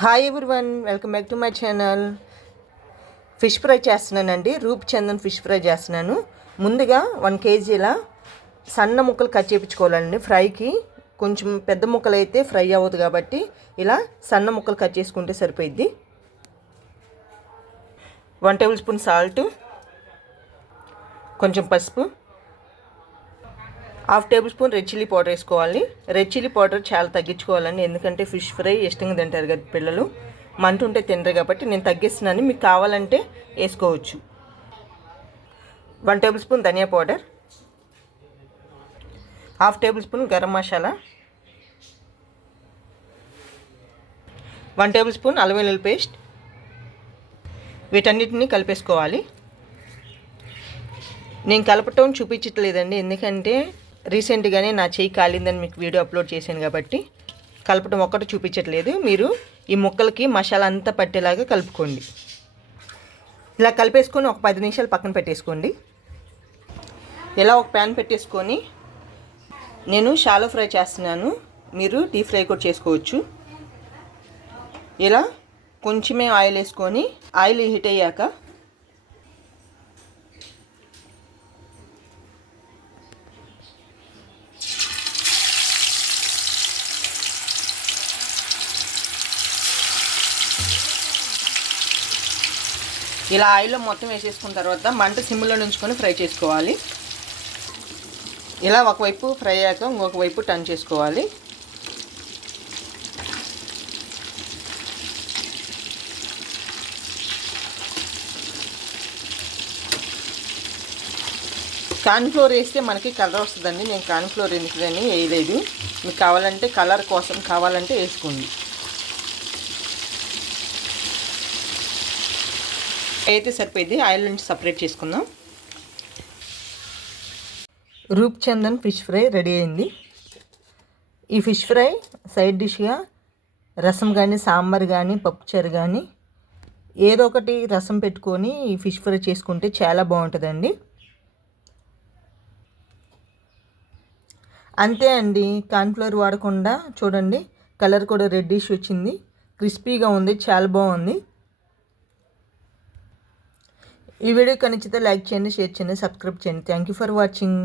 Hi everyone welcome back to my channel fish fry చేస్తున్నానండి. రూప్ Chandan fish fry చేస్తున్నాను. ముందుగా one కేజీల సన్న ముక్కలు కట్ చేయించుకోవాలండి ఫ్రైకి. కొంచెం పెద్ద ముక్కలు అయితే ఫ్రై అవ్వదు కాబట్టి ఇలా సన్న ముక్కలు కట్ చేసుకుంటే సరిపోయిద్ది. వన్ టేబుల్ స్పూన్ సాల్ట్ కొంచెం పసుపు half tablespoon red chilli powder వేసుకోవాలి. రెడ్ చిల్లీ పౌడర్ చాలా తగ్గించుకోవాలండి. ఎందుకంటే ఫిష్ ఫ్రై ఇష్టంగా తింటారు కదా పిల్లలు. మంట ఉంటే తినరు కాబట్టి నేను తగ్గిస్తున్నాను. మీకు కావాలంటే వేసుకోవచ్చు. వన్ టేబుల్ స్పూన్ ధనియా powder. Half tablespoon garam masala. One tablespoon అల్లం వెల్లుల్లి పేస్ట్. వీటన్నిటిని కలిపేసుకోవాలి. నేను కలపటం చూపించట్లేదండి. ఎందుకంటే రీసెంట్గానే నా చేయి కాలిందని మీకు వీడియో అప్లోడ్ చేశాను కాబట్టి కలపటం ఒక్కటి చూపించట్లేదు. మీరు ఈ ముక్కలకి మసాలా అంతా పట్టేలాగా కలుపుకోండి. ఇలా కలిపేసుకొని ఒక పది నిమిషాలు పక్కన పెట్టేసుకోండి. ఇలా ఒక ప్యాన్ పెట్టేసుకొని నేను షాలో ఫ్రై చేస్తున్నాను. మీరు డీప్ ఫ్రై కూడా చేసుకోవచ్చు. ఇలా కొంచెమే ఆయిల్ వేసుకొని ఆయిల్ హీట్ అయ్యాక ఇలా ఆయిల్లో మొత్తం వేసేసుకున్న తర్వాత మంట సిమ్లో నుంచుకొని ఫ్రై చేసుకోవాలి. ఇలా ఒకవైపు ఫ్రై అయ్యాక ఇంకొక వైపు టర్న్ చేసుకోవాలి. కార్న్ఫ్లోర్ వేస్తే మనకి కలర్ వస్తుందండి. నేను కార్న్ఫ్లోర్ ఎందుకని వేయలేదు. మీకు కావాలంటే కలర్ కోసం కావాలంటే వేసుకోండి. అయితే సరిపోయింది ఆయిల్ నుంచి సపరేట్ చేసుకుందాం. రూప్చందన్ ఫిష్ ఫ్రై రెడీ అయింది. ఈ ఫిష్ ఫ్రై సైడ్ డిష్గా రసం కానీ సాంబార్ కానీ పప్పుచారు కానీ ఏదో ఒకటి రసం పెట్టుకొని ఈ ఫిష్ ఫ్రై చేసుకుంటే చాలా బాగుంటుందండి. అంతే అండి కార్న్ఫ్లవర్ వాడకుండా చూడండి కలర్ కూడా రెడ్డిష్ వచ్చింది క్రిస్పీగా ఉంది చాలా బాగుంది. ఈ వీడియో కనిచితే లైక్ చేయండి షేర్ చేయండి సబ్స్క్రైబ్ చేయండి. Thank you for watching